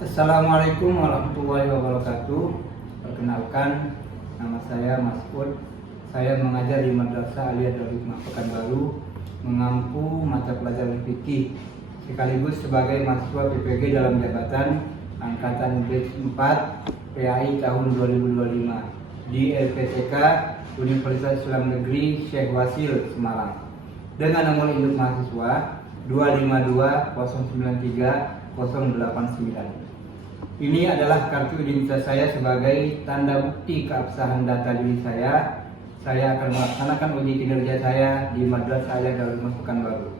Assalamualaikum warahmatullahi wabarakatuh. Perkenalkan, nama saya Mas Ud. Saya mengajar di Madrasah Aliyah Darul Hikmah Pekanbaru, mengampu mata pelajaran fikih sekaligus sebagai mahasiswa PPG dalam jabatan angkatan batch 4 PAI tahun 2025 di LPTK Universitas Islam Negeri Syekh Wasil Semarang dengan nomor induk mahasiswa 252093089. Ini adalah kartu identitas saya sebagai tanda bukti keabsahan data diri saya. Saya akan melaksanakan uji kinerja saya di Madrasah Aliyah Darul Hikmah Pekanbaru.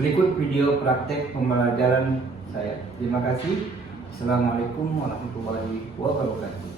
Berikut video praktek pembelajaran saya. Terima kasih. Assalamualaikum warahmatullahi wabarakatuh.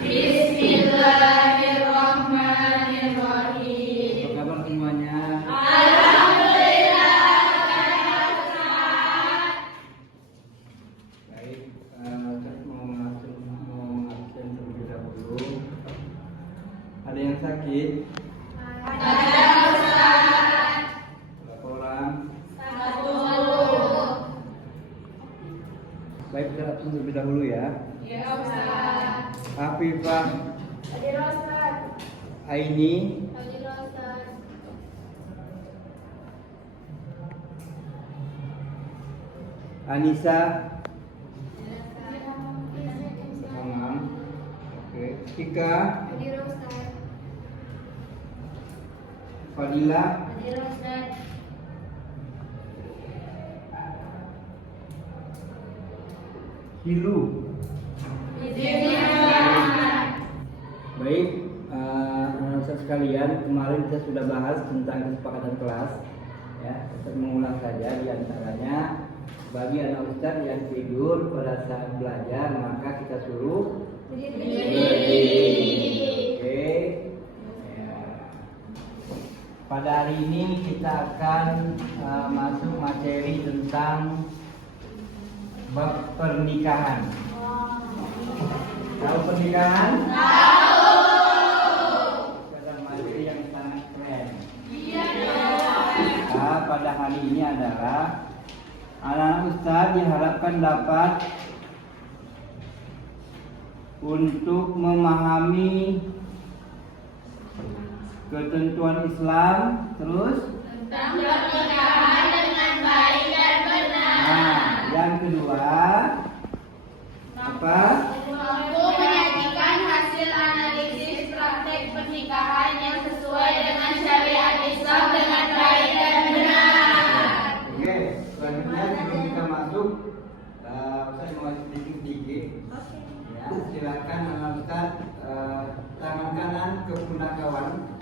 Bismillahirrahmanirrahim. Apa kabar semuanya? Alhamdulillah. Baik, saya mau mengabsen terlebih dahulu. Ada yang sakit? Ada Ustaz. Berapa orang? 1. Baik, kita absen terlebih dahulu ya. Ya Ustaz. Afifah, Hadir Ustaz. Aini, Hadir Ustaz. Anissa, Hamam, oke, Tika, Hadir Ustaz. Fadila, Hadir Ustaz. Hilu. Baik, anak-anak sekalian, kemarin kita sudah bahas tentang kesepakatan kelas. Ya, kita mengulang saja di antaranya. Bagi anak ustadz yang tidur pada saat belajar, maka kita suruh berdiri. Oke. Ya. Pada hari ini kita akan masuk materi tentang bab pernikahan. Tahu pernikahan? Tahu. Adalah materi yang sangat keren. Iya. Nah, pada hari ini adalah anak-anak ustadz diharapkan dapat untuk memahami ketentuan Islam, terus Tentang pernikahan dengan baik dan benar. nah, yang kedua apa? Mampu menyajikan hasil analisis praktek pernikahan yang sesuai dengan syariat Islam dengan baik dan benar. Oke, selanjutnya sebelum kita masuk, saya mau sedikit. Ya, silakan anak ustadz tangan kanan ke pundak kawan.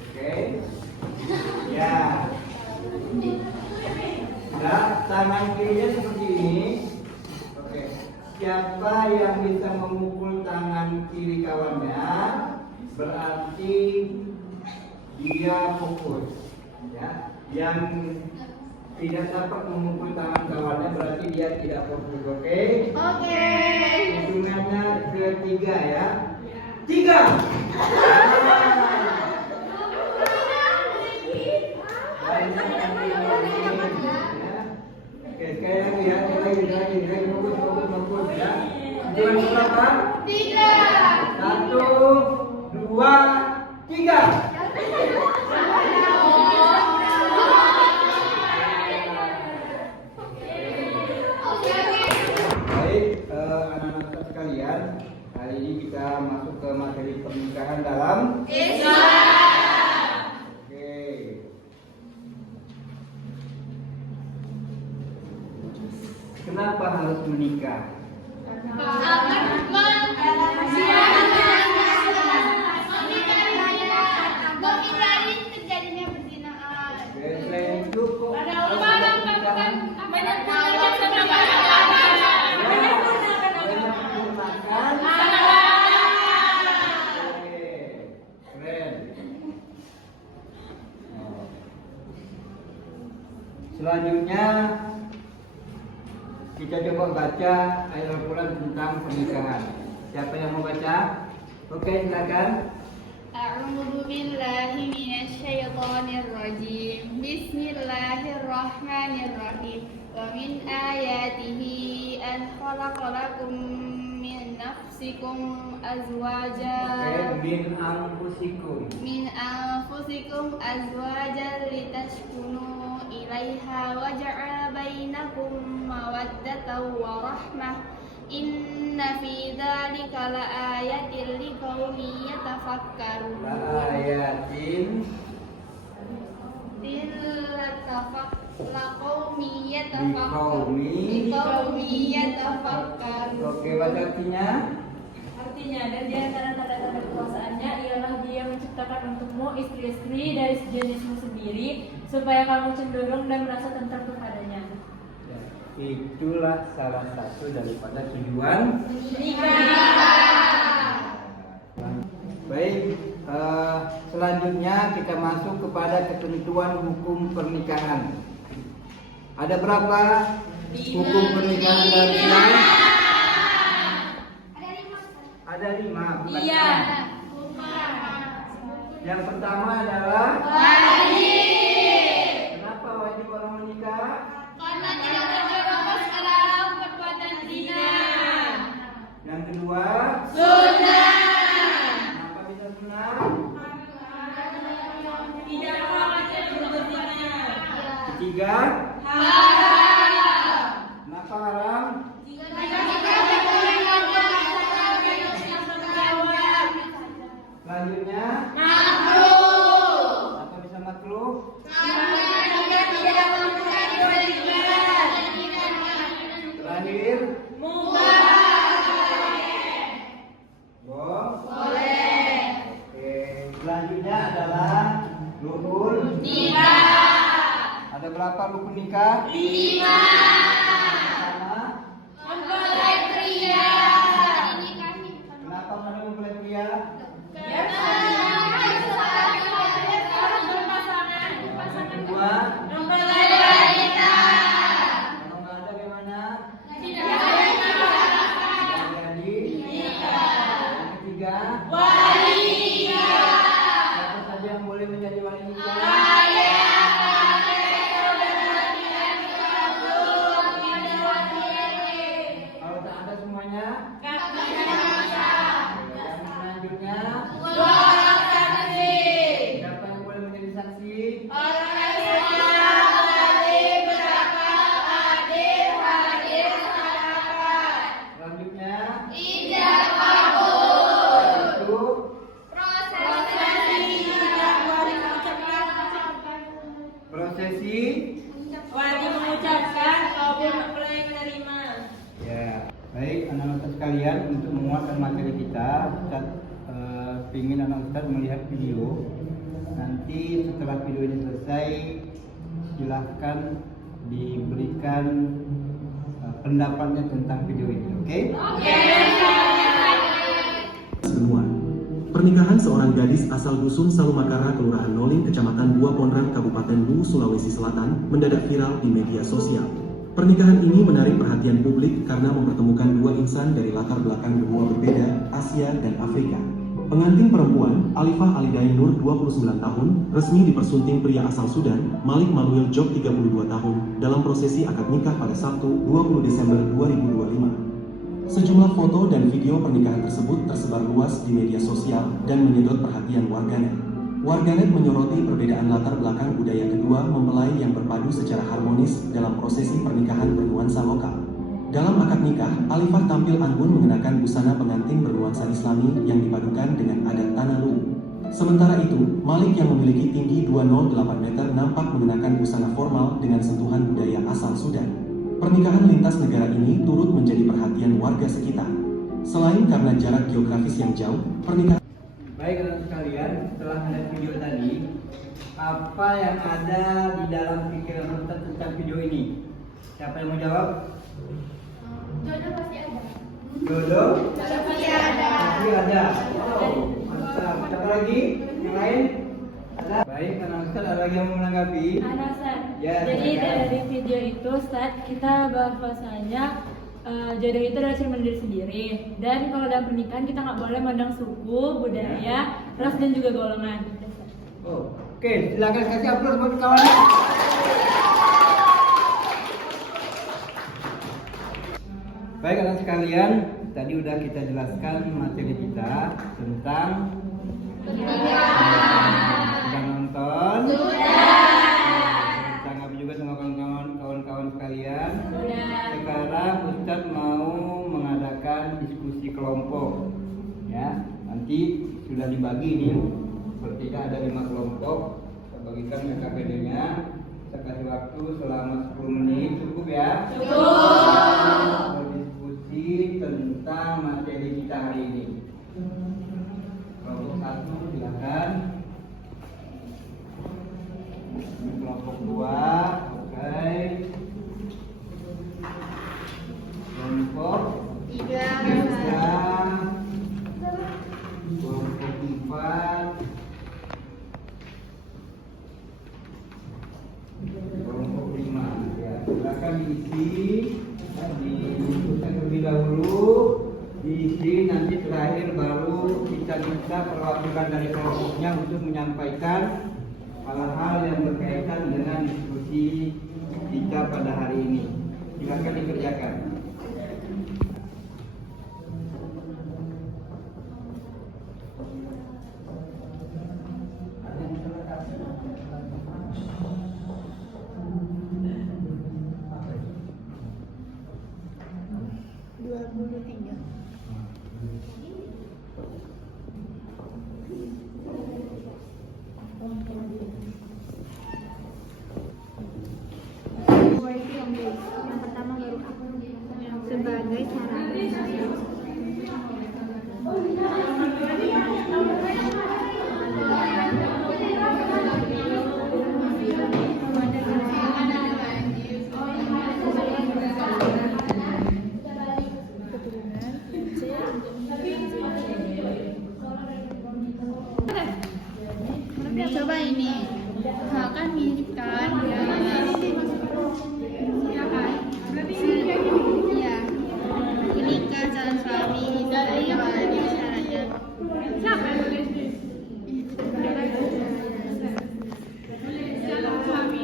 Oke. Ya. Nah, tangan kirinya seperti ini. Oke. Siapa yang bisa memukul tangan kiri kawannya, berarti dia fokus. Ya. Yang tidak dapat memukul tangan kawannya berarti dia tidak fokus. Oke? Oke. Hitungannya ketiga ya. 3. Oke, sekali lagi ya, fokus ya. Hitungan berapa? 3. 1, 2, 3. Baik, anak-anak sekalian, hari ini kita masuk ke materi pernikahan dalam Islam. Oke. Kenapa harus menikah? Menghindari terjadinya perzinahan. Selain itu kok harus Banyak ada pernikahan? Keren. Selanjutnya kita coba baca ayat Al-Quran tentang pernikahan. Siapa yang mau baca? Oke, silakan. أعوذ بالله من الشيطان الرجيم بسم الله الرحمن الرحيم ومن آياته أن خلق لكم من نفسكم أزواجا من أنفسكم أزواجا لتسكنوا إليها وجعل بينكم مودة ورحمة إن في ذلك لآية لقوم يتفكرون لقوم يتفكرون. Oke, baca artinya. Artinya, dan di antara tanda-tanda kekuasaannya ialah Dia menciptakan untukmu istri-istri dari sejenismu sendiri, supaya kamu cenderung dan merasa tentram kepadanya. Ya, itulah salah satu daripada tujuan. Baik, selanjutnya kita masuk kepada ketentuan hukum pernikahan. Ada berapa hukum pernikahan dalam Islam? Ada 5. bukan Iya. 6. Yang pertama adalah wajib. Kenapa wajib orang menikah? Karena tidak terjerumus ke dalam perbuatan zina. Yang kedua, Sunnah. kenapa bisa sunnah? Tidak khawatir berbuat zina. Ketiga, Haram. kenapa haram? Selanjutnya, Makruh. kenapa bisa makruh? Terakhir, boleh. Oke, selanjutnya adalah rukun. Ada berapa rukun nikah? 5. Pertama, Pria. kenapa pada mempelai pria? Yang kedua, kalau nggak ada gimana? Jadi, yang ketiga, siapa saja yang boleh menjadi wali nikah? Kalau tak ada semuanya, yang selanjutnya, siapa yang boleh menjadi saksi? Selanjutnya, itu prosesi. Wajib mengucapkan maupun mempelai menerima. Ya, baik anak-anak sekalian, untuk menguatkan materi kita ingin anak Ustaz melihat video. Nanti setelah video ini selesai, silahkan diberikan pendapatnya tentang video ini, oke? Semua. Pernikahan seorang gadis asal dusun Salumakara, Kelurahan Noling, Kecamatan Bua Ponran, Kabupaten Luwu, Sulawesi Selatan, mendadak viral di media sosial. Pernikahan ini menarik perhatian publik karena mempertemukan dua insan dari latar belakang benua berbeda, Asia dan Afrika. Pengantin perempuan, Alifah Alidain Nur, 29 tahun, resmi dipersunting pria asal Sudan, Malik Maluil Job, 32 tahun, dalam prosesi akad nikah pada Sabtu, 20 Desember 2025. Sejumlah foto dan video pernikahan tersebut tersebar luas di media sosial dan menyedot perhatian warganet. Warganet menyoroti perbedaan latar belakang budaya kedua mempelai yang berpadu secara harmonis dalam prosesi pernikahan bernuansa lokal. Dalam akad nikah, Alifah tampil anggun mengenakan busana pengantin bernuansa Islami yang dipadukan dengan adat tanah Luwu. Sementara itu, Malik yang memiliki tinggi 208 meter nampak mengenakan busana formal dengan sentuhan budaya asal Sudan. Pernikahan lintas negara ini turut menjadi perhatian warga sekitar. Selain karena jarak geografis yang jauh, pernikahan... Baik anak sekalian, setelah melihat video tadi, apa yang ada di dalam pikiran Ustaz tentang video ini? Siapa yang mau jawab? Jodoh pasti ada. Jodoh? Pasti ada. Pasti ada. Oh, mantap. Siapa lagi? Yang lain? Ada? Baik, anak Ustaz ada lagi yang mau menanggapi? Ada Ustaz. Ya, Jadi silakan. dari video itu Ustaz kita bahwasanya jodoh itu adalah cermin diri sendiri, dan kalau dalam pernikahan kita nggak boleh mandang suku, budaya, ras dan juga golongan. Oh, oke, silakan kasih aplaus buat kawannya. Baik anak sekalian, tadi udah kita jelaskan materi kita tentang sudah nonton? Tanggapi juga sama kawan-kawan sekalian. Sekarang Ustadz mau mengadakan diskusi kelompok. Ya, nanti sudah dibagi nih. Sepertinya ada 5 kelompok. Kita bagikan KKPD-nya. Saya kasih waktu selama 10 menit, cukup ya? Cukup. Berdiskusi tentang materi kita hari ini. Kelompok 1 silakan. Kelompok 2, oke. Kelompok 3, kelompok 4, kelompok 5. Ya, silakan diisi, diusulkan terlebih dahulu, diisi, nanti terakhir baru kita minta perwakilan dari kelompoknya untuk menyampaikan hal-hal yang berkaitan dengan diskusi kita pada hari ini. Silakan dikerjakan. Yang pertama baru aku sebagai cara coba ini kan mirip kan ya kan iya ini kan calon suami itu ini syaratnya siapa yang nulis calon suami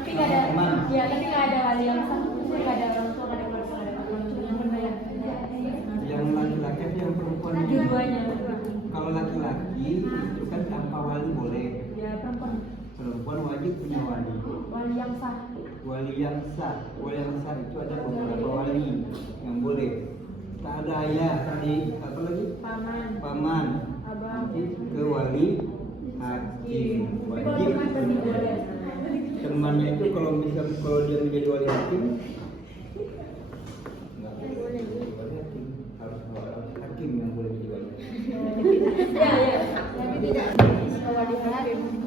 Tapi nggak ada, ya tapi nggak ada hal yang sama. Nggak ada orang tua, nggak ada keluarga, nggak ada teman, cuma yang berbayar. Yang laki-laki atau yang perempuan? Dua-duanya. Kalau laki-laki itu kan tanpa wali boleh. Ya perempuan. Perempuan wajib punya wali. Wali yang sah. Wali yang sah. Wali yang sah itu ada beberapa wali yang boleh. Tak ada ayah tadi, apa lagi? Paman. Abang. Nanti ke wali hakim. Tapi kalau Wajib. teman lebih boleh. Temannya itu kalau dia menjadi wali hakim, nggak boleh jadi wali hakim. Harus hakim yang boleh jadi wali hakim. Ya ya. Tapi tidak wali hakim.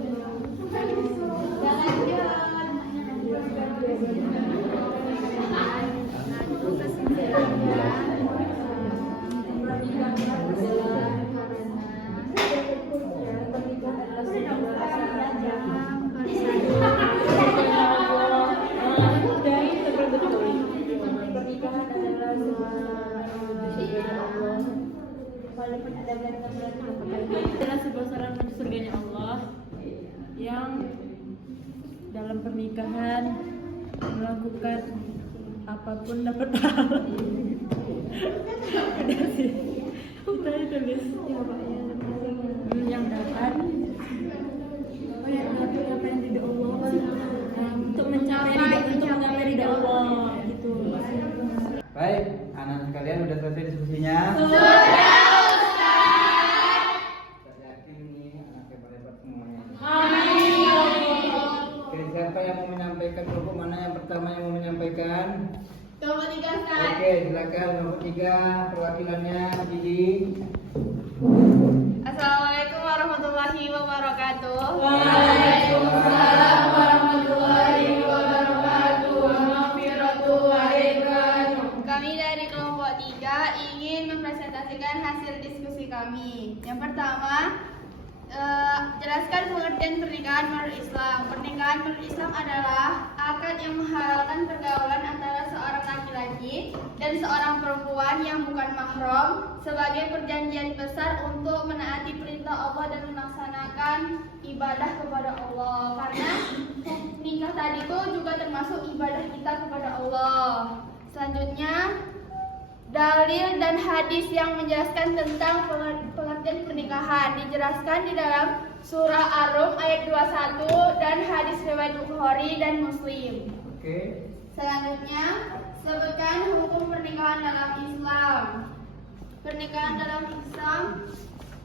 Adalah sebuah saran menuju surganya Allah yang dalam pernikahan melakukan apapun dapat pahala. Udah sih, udah ditulis yang dapat apa yang ridho Allah untuk mencapai ridho Allah gitu. Baik, anak sekalian udah selesai diskusinya. Sudah, Ustaz. 3 perwakilannya Didi. Assalamualaikum warahmatullahi wabarakatuh. Waalaikumsalam warahmatullahi wabarakatuh. Kami dari kelompok 3 ingin mempresentasikan hasil diskusi kami. Yang pertama, jelaskan pengertian pernikahan menurut Islam. Pernikahan menurut Islam adalah akad yang menghalalkan pergaulan antara seorang laki-laki dan seorang perempuan yang bukan mahram sebagai perjanjian besar untuk menaati perintah Allah dan melaksanakan ibadah kepada Allah. Karena nikah tadi itu juga termasuk ibadah kita kepada Allah. Selanjutnya, dalil dan hadis yang menjelaskan tentang pengertian pernikahan dijelaskan di dalam surah Ar-Rum ayat 21 dan hadis riwayat Bukhari dan Muslim. Oke. Selanjutnya, sebutkan hukum pernikahan dalam Islam. Pernikahan dalam Islam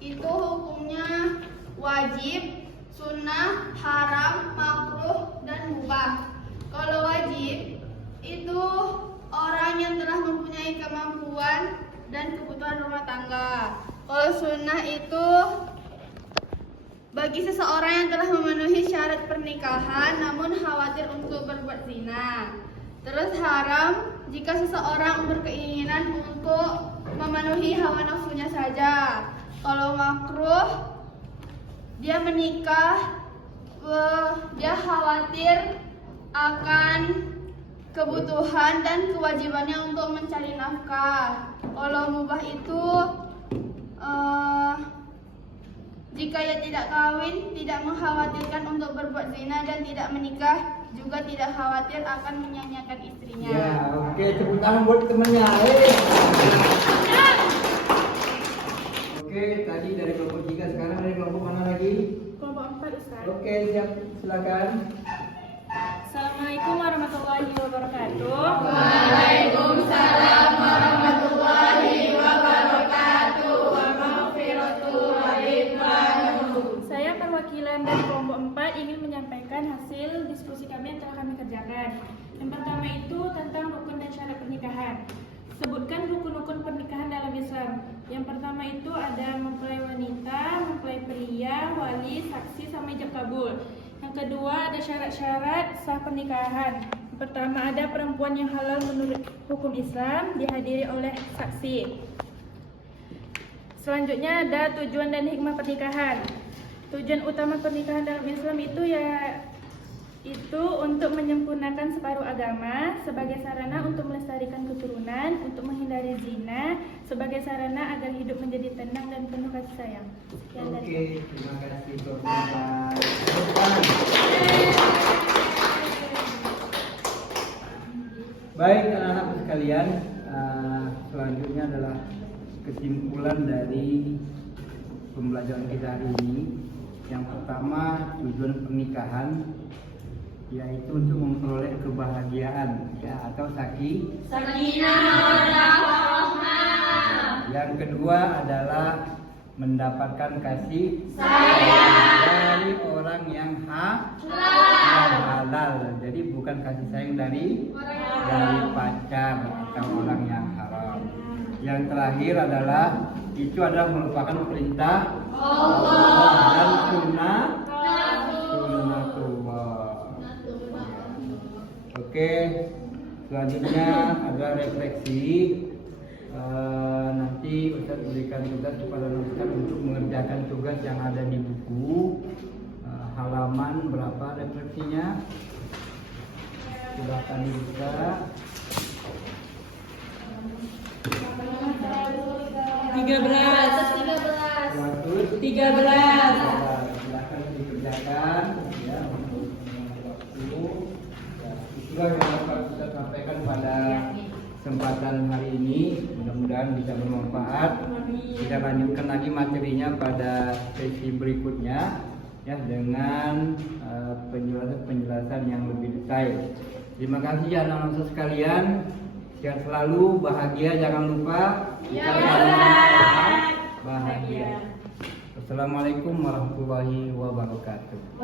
itu hukumnya wajib, sunnah, haram, makruh, dan mubah. Kalau wajib itu orang yang telah mempunyai kemampuan dan kebutuhan rumah tangga. Kalau sunnah itu bagi seseorang yang telah memenuhi syarat pernikahan namun khawatir untuk berbuat zina. Terus haram jika seseorang berkeinginan untuk memenuhi hawa nafsunya saja. Kalau makruh dia menikah, dia khawatir akan kebutuhan dan kewajibannya untuk mencari nafkah. Kalau mubah itu jika ia tidak kawin, tidak mengkhawatirkan untuk berbuat zina dan tidak menikah, juga tidak khawatir akan menyanyiakan istrinya. Ya, oke, tepuk tangan buat temannya. Oke, tadi dari kelompok 3, sekarang dari kelompok mana lagi? Kelompok 4, Ustaz. Oke, siap, silakan. Assalamualaikum warahmatullahi wabarakatuh. Waalaikumsalam warahmatullahi wabarakatuh. Saya perwakilan dari kelompok 4 ingin menyampaikan hasil diskusi kami yang telah kami kerjakan. Yang pertama itu tentang rukun dan syarat pernikahan. Sebutkan rukun-rukun pernikahan dalam Islam. Yang pertama itu ada mempelai wanita, mempelai pria, wali, saksi, sama ijab kabul. Yang kedua ada syarat-syarat sah pernikahan. Yang pertama ada perempuan yang halal menurut hukum Islam dihadiri oleh saksi. Selanjutnya ada tujuan dan hikmah pernikahan. Tujuan utama pernikahan dalam Islam itu itu untuk menyempurnakan separuh agama, sebagai sarana untuk melestarikan keturunan, untuk menghindari zina, sebagai sarana agar hidup menjadi tenang dan penuh kasih sayang. Sekian dari Oke, terima kasih Bapak. Baik anak-anak sekalian, selanjutnya adalah kesimpulan dari pembelajaran kita hari ini. Yang pertama, tujuan pernikahan yaitu untuk memperoleh kebahagiaan ya atau Sakinah mawaddah warahmah. Yang kedua adalah mendapatkan kasih sayang dari orang yang halal. Jadi bukan kasih sayang dari pacar atau orang yang haram. Yang terakhir adalah itu adalah merupakan perintah Allah dan sunnatullah. Oke, selanjutnya adalah refleksi. Nanti Ustaz berikan tugas kepada Ustaz untuk mengerjakan tugas yang ada di buku. Halaman berapa refleksinya? Silakan dibuka. 13. Silakan dikerjakan ya untuk waktu. Itulah yang dapat kita sampaikan pada kesempatan hari ini. Mudah-mudahan bisa bermanfaat. Kita lanjutkan lagi materinya pada sesi berikutnya ya dengan penjelasan yang lebih detail. Terima kasih ya anak-anak sekalian. Sehat selalu, bahagia, jangan lupa kita bahagia. Assalamualaikum warahmatullahi wabarakatuh.